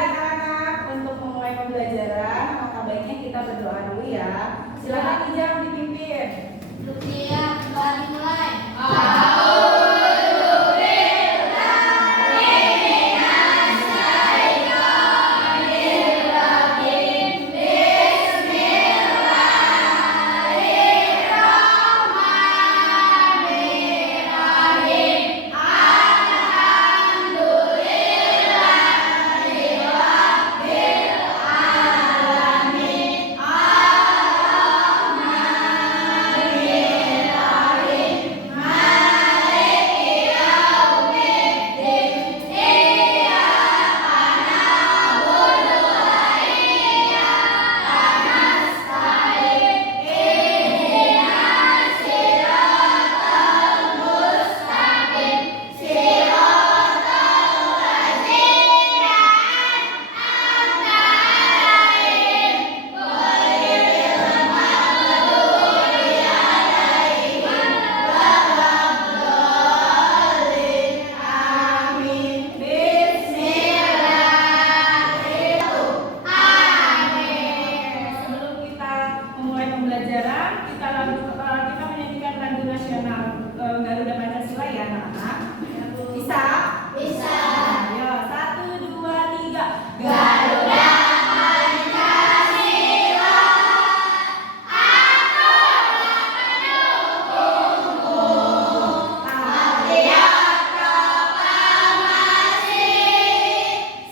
anak-anak, untuk memulai pembelajaran, maka baiknya kita berdoa dulu ya. Silakan Ijam dipimpin. Siap, dimulai. Kita menyanyikan lagu nasional Garuda Pancasila ya anak-anak. Bisa? Bisa. Ayo, 1, 2, 3. Garuda Pancasila, aku pendukungmu. Patriot proklamasi,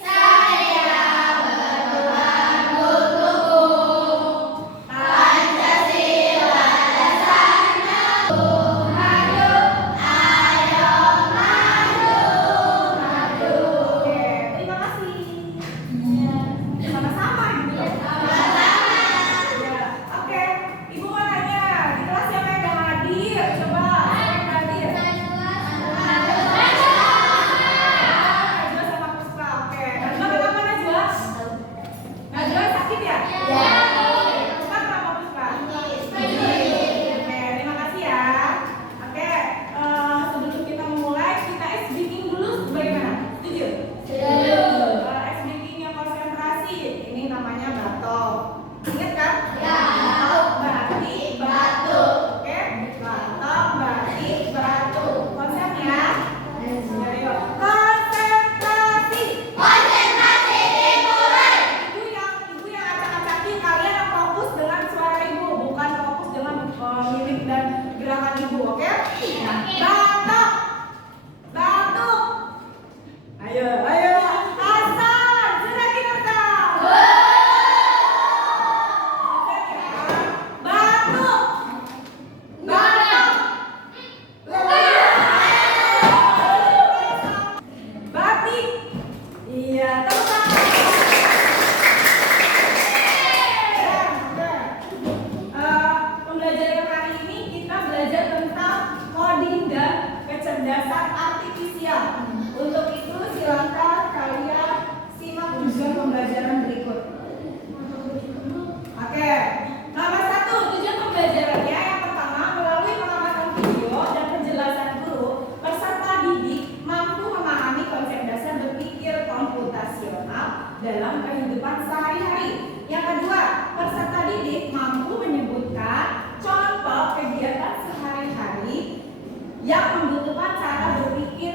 saya berkorban untukmu. Pancasila dasarnya, maju, ayo maju, maju. Oke, terima kasih. Sama-sama gitu ya. Ya, oke. Ibu mau nanya, di kelas siapa yang gak hadir? Coba, siapa yang gak hadir? Najwa sama Puspa, oke. Najwa kenapa Najwa? Najwa sakit ya? Puspa kenapa Puspa? Oke, terima kasih ya. Oke, sebelum kita memulai, kita ice breaking dulu bagaimana? Setuju? Ice breaking yang konsentrasi, ini namanya batok. Ingat kan? Batok, batik, batuk. Oke, batok, batik, batuk. Konsepnya? Ayo, konsentrasi. Ibu yang acak-acakin, kalian yang fokus dengan suara ibu, bukan fokus dengan mimik dan gerakan ibu, oke? Batok, batuk. Ayo, Hasan, Zurakin Hasan. Batuk, batik. Iya, tepat. Pembelajaran hari ini kita belajar tentang coding dan kecerdasan artifisial. Untuk itu silakan kalian simak tujuan pembelajaran berikut. Oke, nomor 1 tujuan pembelajarannya yang pertama melalui pengamatan video dan penjelasan guru, peserta didik mampu memahami konsep dasar berpikir komputasional dalam kehidupan sehari-hari. Yang kedua, peserta didik mampu menyebutkan contoh kegiatan sehari-hari yang membutuhkan cara berpikir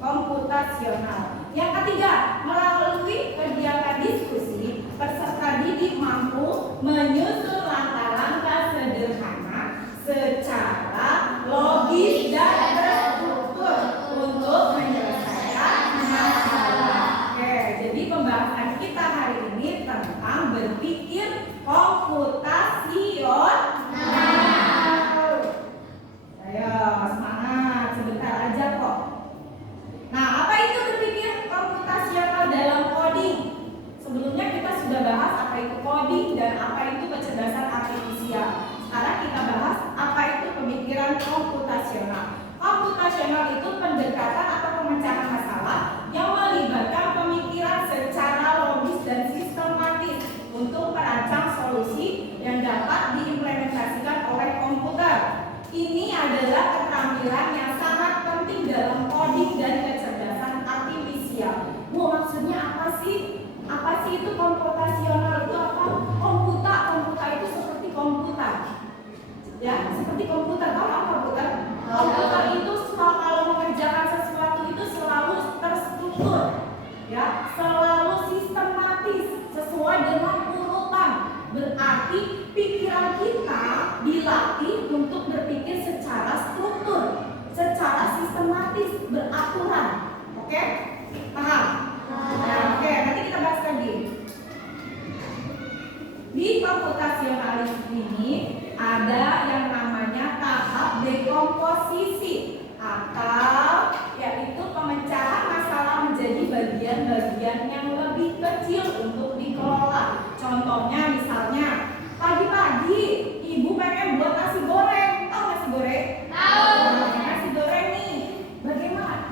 komputasional. Yang ketiga, melalui kegiatan diskusi, peserta didik mampu menyusun langkah-langkah sederhana secara logis dan terstruktur untuk menyelesaikan masalah. Oke, jadi pembahasan kita hari ini tentang berpikir komputasional. Ayo, semangat, sebentar aja kok. Nah, apa itu berpikir komputasional? itu komputasional itu apa? Komputa itu seperti komputer. Ya, seperti komputer. Tahu apa komputer? Komputer itu kalau mengerjakan sesuatu itu selalu terstruktur, ya, selalu sistematis, sesuai dengan urutan. Berarti pikiran kita dilatih untuk berpikir secara struktur, secara sistematis, beraturan. Oke? Paham? Nah, oke, nanti kita bahas lagi. Di komputasionalis ini ada yang namanya tahap dekomposisi atau yaitu pemecahan masalah menjadi bagian-bagian yang lebih kecil untuk dikelola. Contohnya misalnya pagi-pagi ibu pengen buat nasi goreng. Tahu nasi goreng? Tahu. Nah, nasi goreng nih. Bagaimana?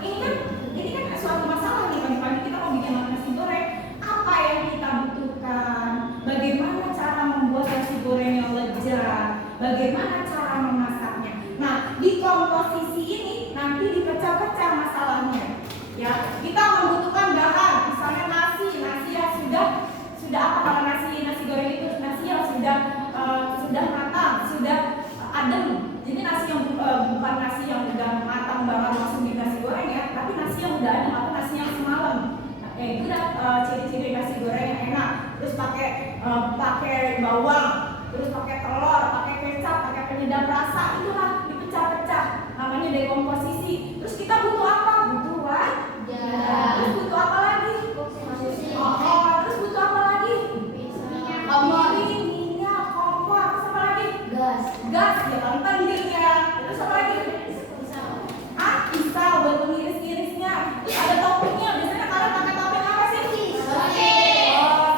Ini kan suatu masalah nih, pagi-pagi kita mau bikin nasi goreng. Apa yang kita butuhkan? Bagaimana cara membuat nasi goreng yang lezat? Bagaimana cara memasaknya? Nah, di komposisi ini nanti dipecah-pecah masalahnya. Ya, kita membutuhkan bahan, misalnya nasi yang sudah apa kalau nasi goreng itu nasi yang sudah matang, sudah adem. Jadi nasi yang bukan nasi yang udah matang banget langsung di nasi goreng ya, tapi nasi yang udah adem atau nasi yang semalam. Nah, itu udah ciri-ciri nasi goreng yang enak. Terus pakai bawang, terus pakai telur, pakai kecap, pakai penyedap rasa, itulah dipecah-pecah. Namanya dekomposisi. Terus kita butuh apa? Butuh wajan. Terus butuh apa lagi? Terus butuh apa lagi? Minyak, kompor, terus apa lagi? Gas, ya kan pendilnya. Terus apa lagi? Pisau buat mengiris-irisnya. Terus ada toppingnya. Biasanya kalian pakai topping apa sih?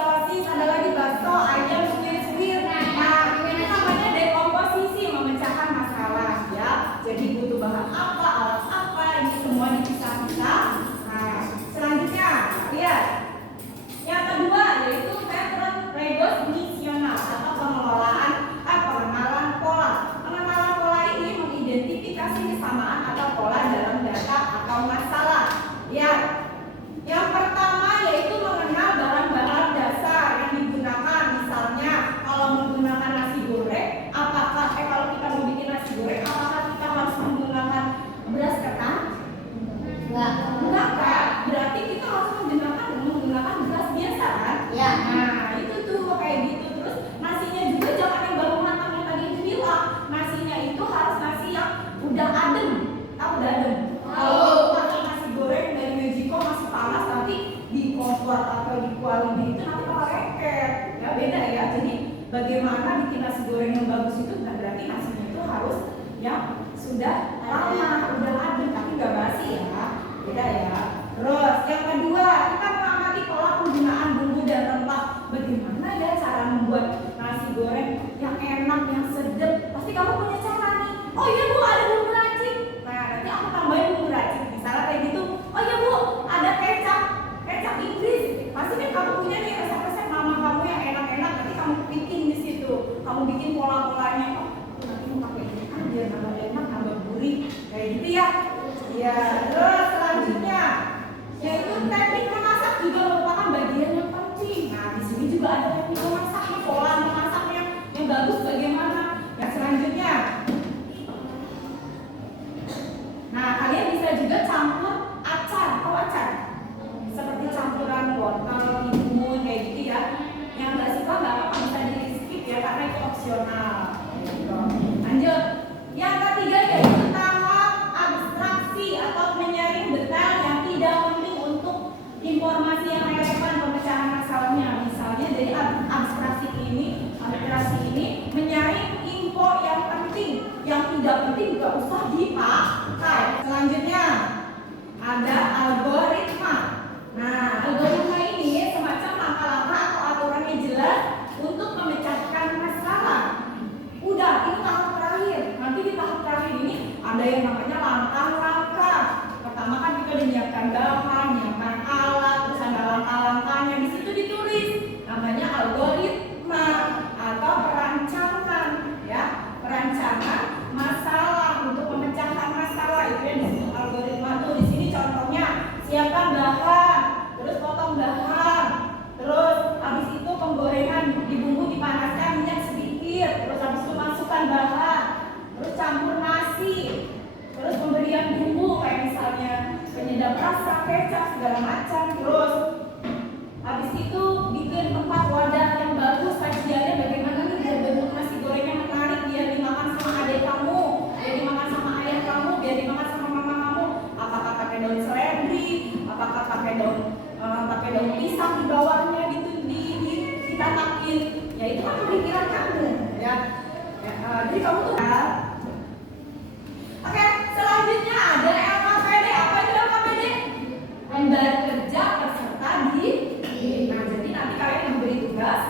Sosis, ada lagi bakso, ayam, suwir-suwir. Nah, ini namanya dekomposisi, memecahkan masalah ya. Jadi butuh bahan apa, alat apa, ini semua dipisah-pisah. Nah, selanjutnya lihat. Yang kedua yaitu pattern recognitional atau pengenalan pola. Pengenalan pola ini mengidentifikasi kesamaan atau pola dalam data atau masalah. Ya. Yang pertama yaitu mengenal bahan-bahan dasar yang digunakan. Misalnya kalau menggunakan nasi goreng, kalau kita mau bikin nasi goreng, apakah kita harus menggunakan beras ketan? Enggak kan? Berarti kita harus menggunakan beras biasa kan? Ya. Nah, itu tuh kayak gitu. Terus nasinya juga jangan yang baru matang yang tadi itu bilang. Nasinya itu harus nasi yang udah adem. Tahu udah adem? Kalau pakai nasi goreng dari Mexico masih panas, tapi di kompor atau di kuali itu nanti bakal lengket. Ya beda ya. Jadi bagaimana bikin nasi goreng yang bagus itu berarti nasinya itu harus yang sudah lama, udah adem tapi nggak basi ya. Beda ya. Terus yang kedua, kita mengamati pola penggunaan bumbu dan rempah. Bagaimana ya cara membuat nasi goreng yang enak, yang sedap? Pasti kamu punya cara nih. Oh iya Bu, ada bumbu racik. Nah, nanti aku tambahin bumbu racik. Misalnya kayak gitu. Oh iya Bu, ada kecap Inggris. Pasti kan kamu punya nih resep-resep mama kamu yang enak-enak. Nanti kamu bikin di situ. Kamu bikin pola-polanya. Oh, nanti mau pakai ini kan biar nambah enak, nambah gurih. Kayak gitu ya. Ya, terus selanjutnya yaitu teknik memasak juga merupakan bagian yang penting. Nah, di sini juga ada teknik memasaknya, pola memasaknya yang bagus bagaimana. Yang selanjutnya, nah kalian bisa juga campur acar atau acar, seperti campuran wortel, timun kayak gitu ya. Yang nggak suka nggak apa-apa, bisa di skip ya karena itu opsional. Lanjut, yang ketiga yaitu tahap abstraksi atau menyaring detail yang tidak penting untuk informasi yang relevan pemecahan masalahnya. Misalnya dari abstraksi ini menyaring info yang penting, yang tidak penting nggak usah dipakai. Selanjutnya ada algoritma. Nah, algoritma ini semacam langkah-langkah atau aturan yang jelas untuk memecahkan masalah. Udah, itu tahap terakhir. Nanti di tahap terakhir ini ada yang namanya langkah-langkah. Pertama kan kita menyiapkan bahan, menyiapkan alat, terus ada langkah-langkahnya. Di situ ditulis namanya algoritma atau perancangan, ya, perancangan masalah untuk pemecahkan masalah. Itu yang disebut algoritma tuh. Di sini contohnya siapkan bahan, terus potong bahan, terus bahan-bahan, terus campur nasi, terus pemberian bumbu kayak misalnya penyedap rasa, kecap segala macam. Terus habis itu bikin tempat wadah yang bagus, sajiannya bagaimana nih biar bentuk nasi gorengnya menarik, biar dimakan sama adik kamu, biar dimakan sama ayah kamu, biar dimakan sama mama kamu. Apakah pakai daun seledri, apakah pakai daun pisang di bawahnya gitu ditatakin, ya itu kan pemikiran kamu ya. Jadi kamu tuh oke, selanjutnya ada LKPD. Apa itu LKPD? Lembar kerja peserta didik. Nah, jadi nanti kalian memberi tugas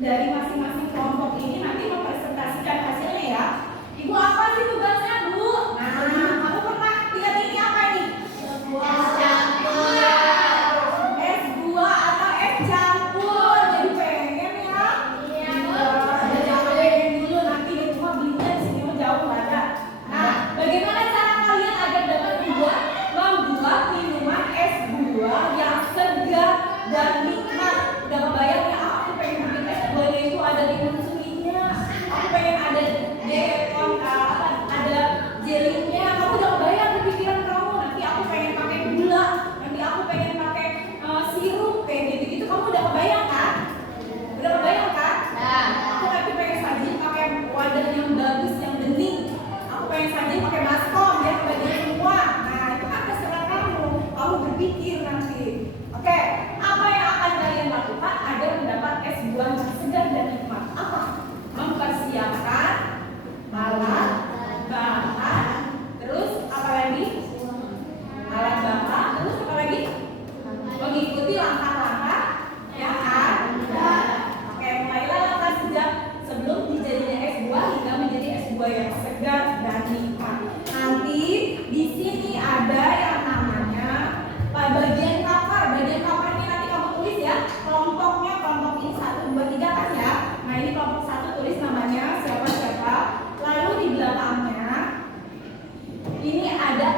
dari masing-masing kelompok ini nanti mempresentasikan hasilnya ya. Ibu, apa sih tugasnya, Bu? Nah, kamu pernah lihat ini apa ini? S2 atau es campur. Jadi pengen ya? Iya. Ada jangan pengen dulu, nanti di rumah belinya di sini jauh ada. Nah, bagaimana cara kalian agar dapat membuat minuman es buah yang segar dan nikmat? Udah kebayang ya, aku pengen bikin es buahnya itu ada insulinnya, aku pengen ada ada jelinya. Kamu udah kebayang di pikiran kamu, nanti aku pengen pakai gula, nanti aku pengen pakai sirup kayak gitu-gitu. Kamu udah kebayang kan? Udah kebayang kan? Aku nanti pengen saji pakai wadah yang bagus, yang bening. Aku pengen saji pakai baskom ya, kebagian semua. Nah, itu kan terserah kamu. Kamu berpikir nanti. Oke, apa yang akan kalian lakukan agar mendapat es buah yang segar dan nikmat? Apa? Mempersiapkan alat bahan, terus apa lagi? Alat bahan, terus apa lagi? Mengikuti langkah-langkah ya kan? Oke, mulailah langkah sejak sebelum dijadinya es buah hingga menjadi es buah yang segar dan nikmat. Nanti di sini ada yang namanya bagian cover. Bagian cover ini nanti kamu tulis ya kelompoknya, kelompok ini 1, 2, 3 kan ya. Nah, ini kelompok 1 tulis namanya siapa-siapa. Lalu di belakangnya ini ada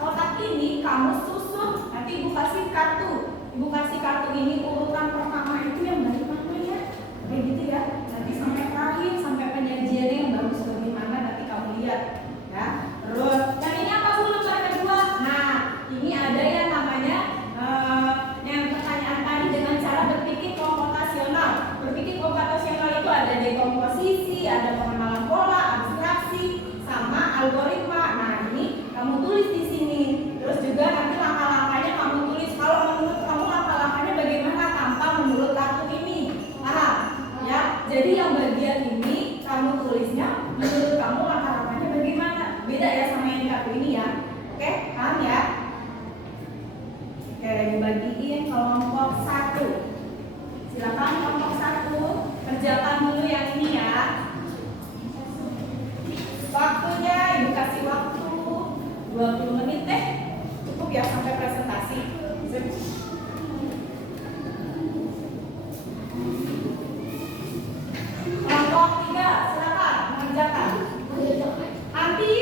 kotak ini kamu susun. Nanti ibu kasih kartu. Ibu kasih kartu ini urutan pertama itu yang dari mana ya? Kayak gitu ya. Nanti sampai terakhir, sampai penyajiannya yang bagus bagaimana nanti kamu lihat ya. Terus yang ini apa Bu lembar kedua? Nah, ini ada yang namanya yang pertanyaan tadi dengan cara berpikir komputasional. Berpikir komputasional itu ada dekomposisi, ada pengenalan pola, abstraksi, sama algoritma. Nah, ini kamu tulis di sini. Terus juga nanti langkah-langkahnya kamu tulis. Kalau menurut kamu langkah-langkahnya bagaimana tanpa menurut kartu ini? Paham? Ya. Jadi yang bagian ini kamu tulisnya menurut kamu langkah-langkahnya bagaimana? Beda ya sama yang di kartu ini ya. Oke, paham ya? Oke, dibagiin kelompok 1. Silakan kelompok 1 kerjakan dulu yang ini ya. Waktunya ibu kasih waktu 20 menit deh. Cukup ya sampai presentasi. Kelompok 3 silakan mengerjakan. Nanti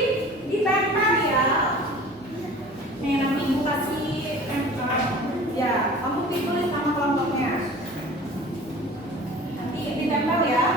ditempel ya. Nih nanti ibu kasih ya, kamu tulis nama kelompoknya. Nanti ditempel ya.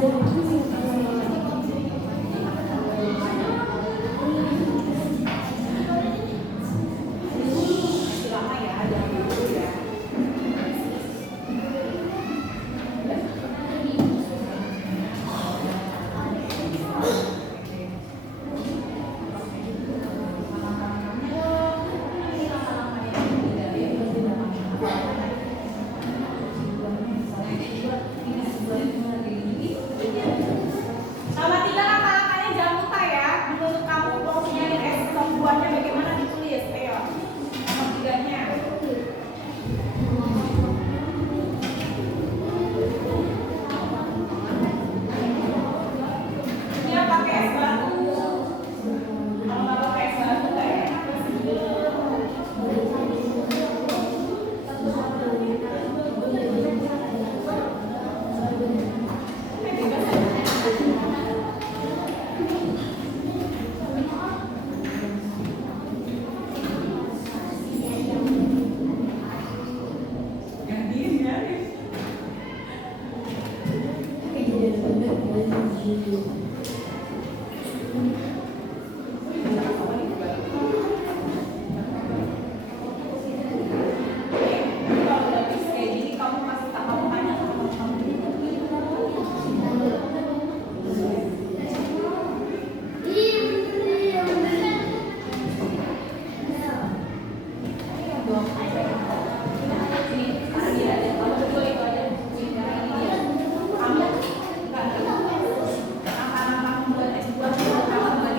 Masih lama ya, jangan dulu ya. Selamat tinggal kakak-kakaknya, jangan lupa ya. Menurut kamu porsinya es buahnya bagaimana ditulis, Teo? Nomor 3-nya. Dia pakai es batu. Kalau nggak pakai es batu nggak enak. Gantiin ya. Kalau udah habis kayak gini, kamu masih tak mau tanya sama kamu. Kamu enggak, anak-anak membuat es buah, kamu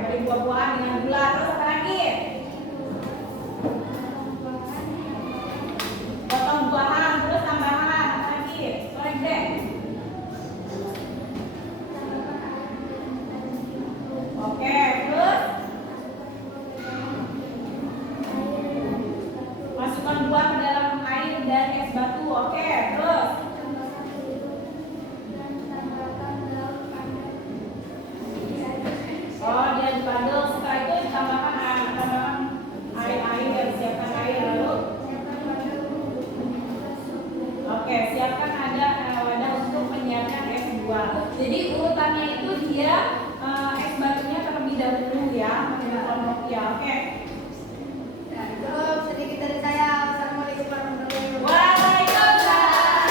beri buah-buahan dengan gula. Terus apa lagi? Potong buahan, terus tambahan apa lagi? Suara gede. Oke, terus masukkan buah ke dalam air dan es batu. Oke, terus dia dipadel. Setelah itu tambahkan air dan siapkan air. Lalu oke, siapkan ada wadah untuk menyiapkan es buah. Jadi urutannya itu dia es batunya terlebih dahulu ya, menggunakan Nokia. Oke. Nah, itu sedikit dari saya. Assalamualaikum warahmatullahi wabarakatuh. Waalaikumsalam.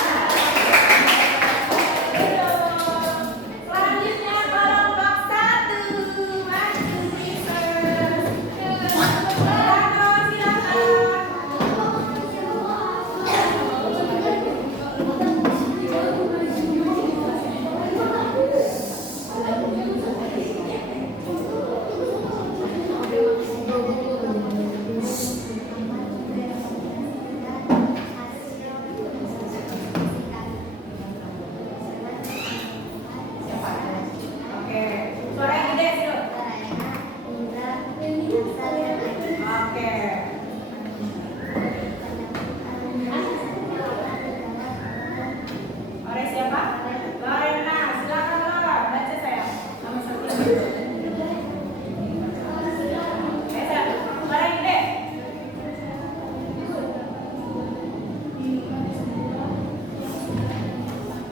Selanjutnya kelompok 1. Maju Princess. Oke, suara yang gede sih. Oke. Ore siapa? Lorena, silakan Lora, baca saya. Nama seperti suara yang gede.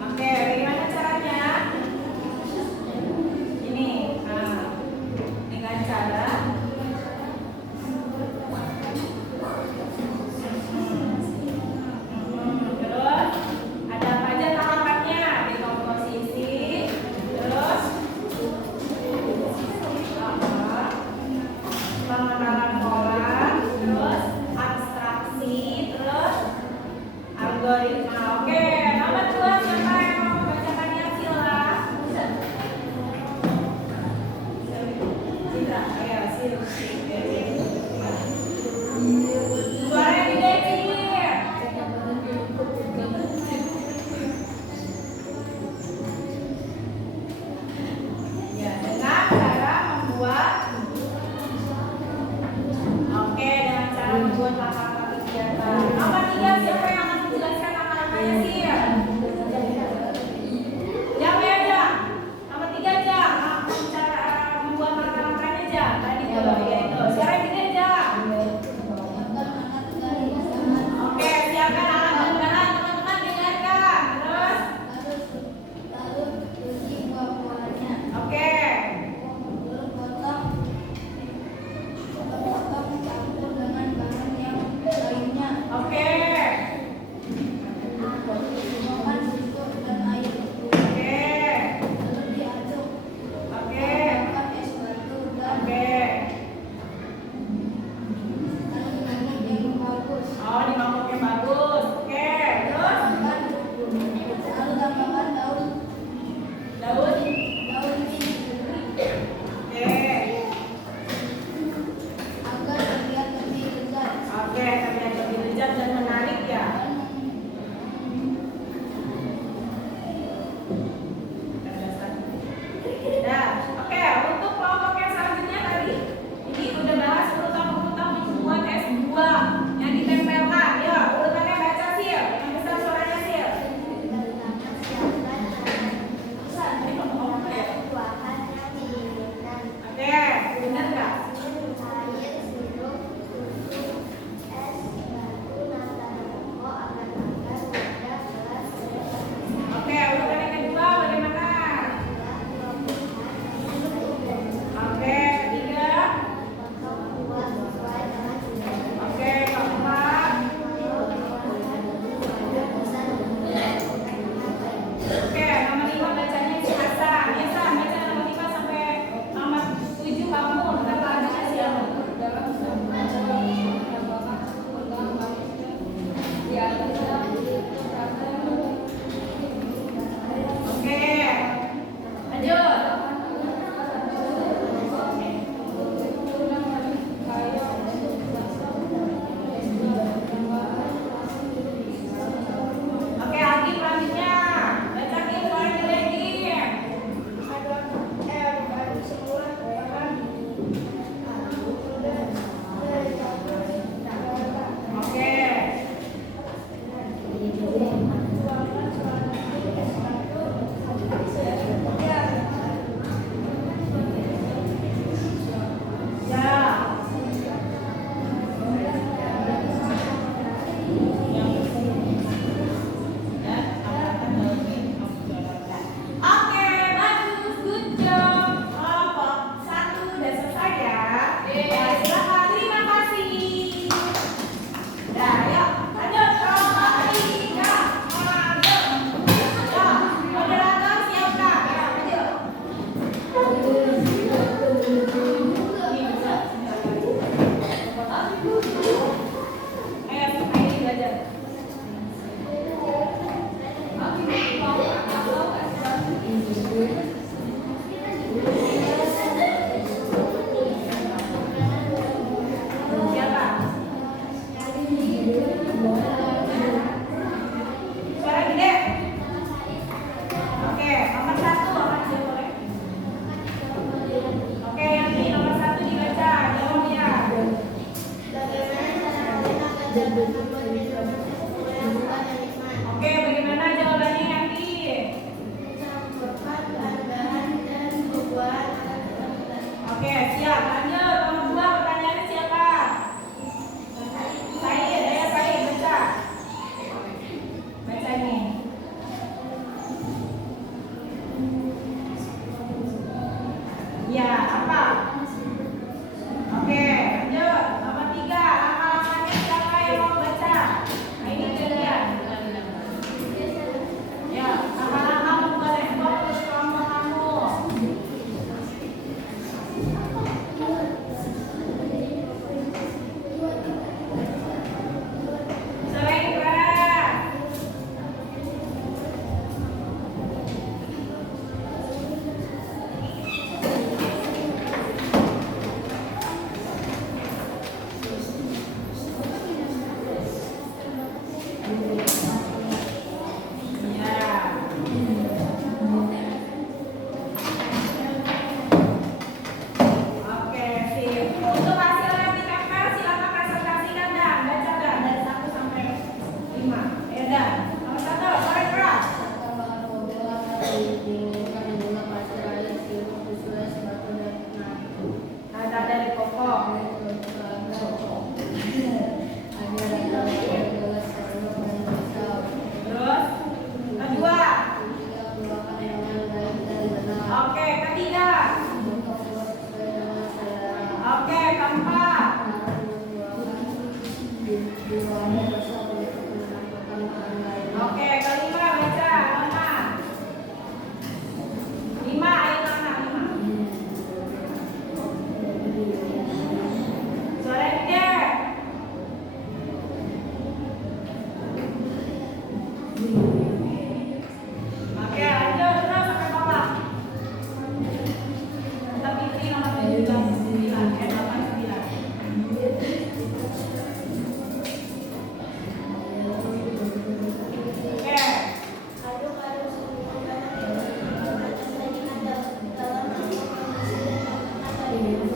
Oke, bagaimana caranya? Ini, dengan cara terus ada apa aja tahapannya di komposisi, terus pengenalan pola, terus abstraksi, terus algoritma. Oke, nomor 2 siapa yang mau membacakannya? Sila. Citra, ayo Sil. Suara yang gede Cir. Ya, dengan cara membuat. Oke, dengan cara membuat langkah-langkah kegiatan. Nomor 3 siapa yang akan menjelaskan langkah-langkahnya Cir? Jam ya Jam. Nomor 3 Jam. Cara membuat langkah-langkahnya Jam. Tadi tuh, ya itu. Suara yang gede Jam. Oke, siapkan alat tambahan teman-teman, dengarkan. Terus, oke. Oke. kamu, ntar Oke, bagaimana jawabannya Yanti? Oke, siap. Lanjut. Nomor 2 pertanyaannya siapa? Said, ayo Said baca. Baca nih. Ya, apa? Oke, lanjut. Nomor 3, langkah-langkahnya siapa yang mau baca? Nah, ini kalian. Ya, langkah-langkah membuat ekspor ke kelompok kamu. Selain keras. Ya. Oke, sip. Untuk hasil yang ditempel silakan presentasikan dan baca dan dari 1 sampai 5. Ya dan. Nomor 1, selain keras. Ada dari pokok. Terus kedua. Oke, ketiga. Oke, keempat. Oke, kelima baca. 5. Ayo mana? 5. Suara yang gede. Oke, lanjut terus sampai bawah. Kita pilih nomor 9, 89.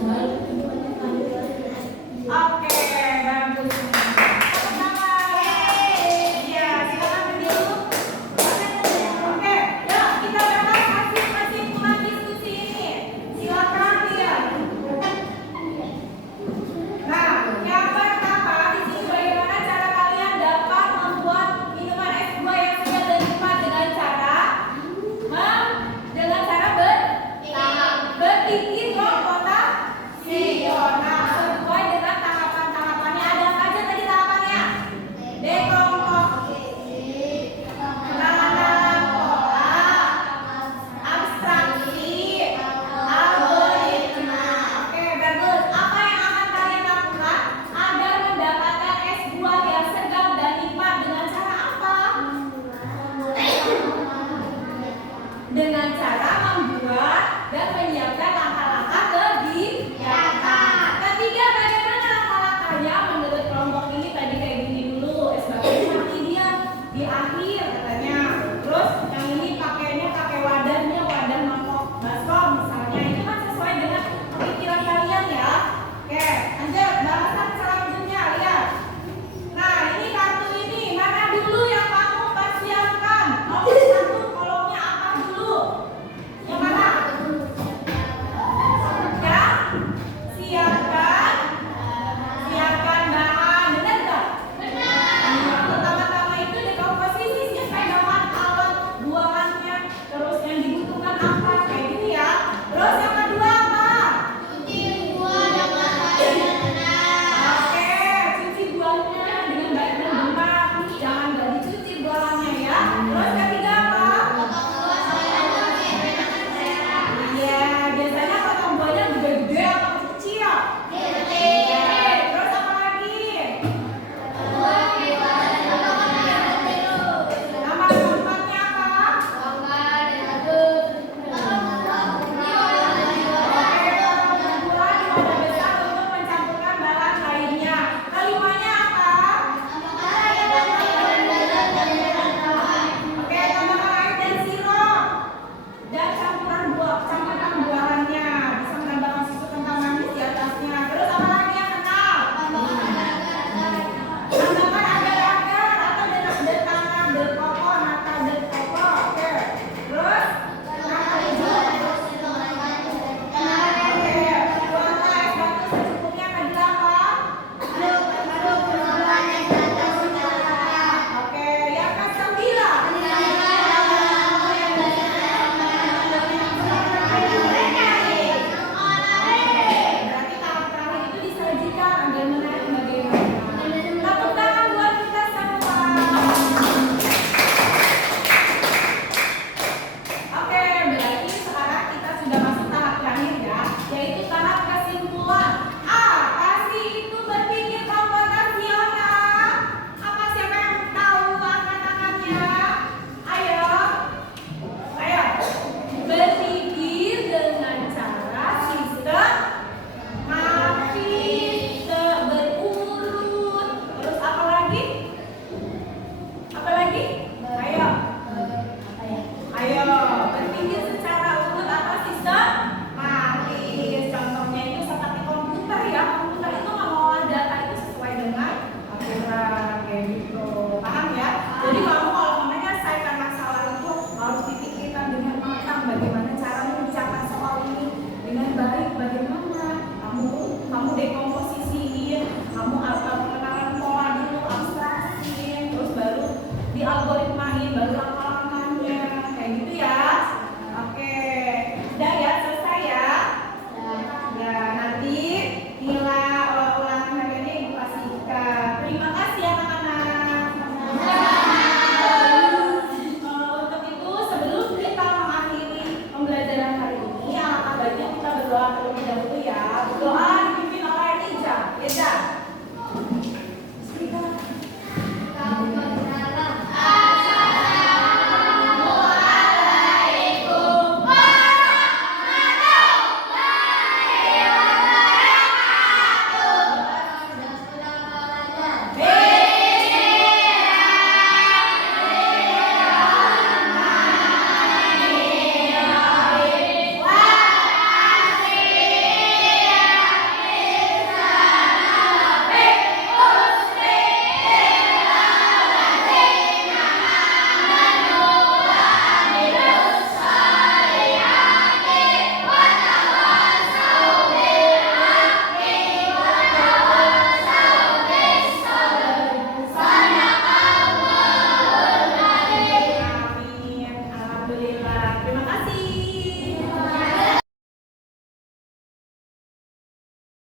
Oke.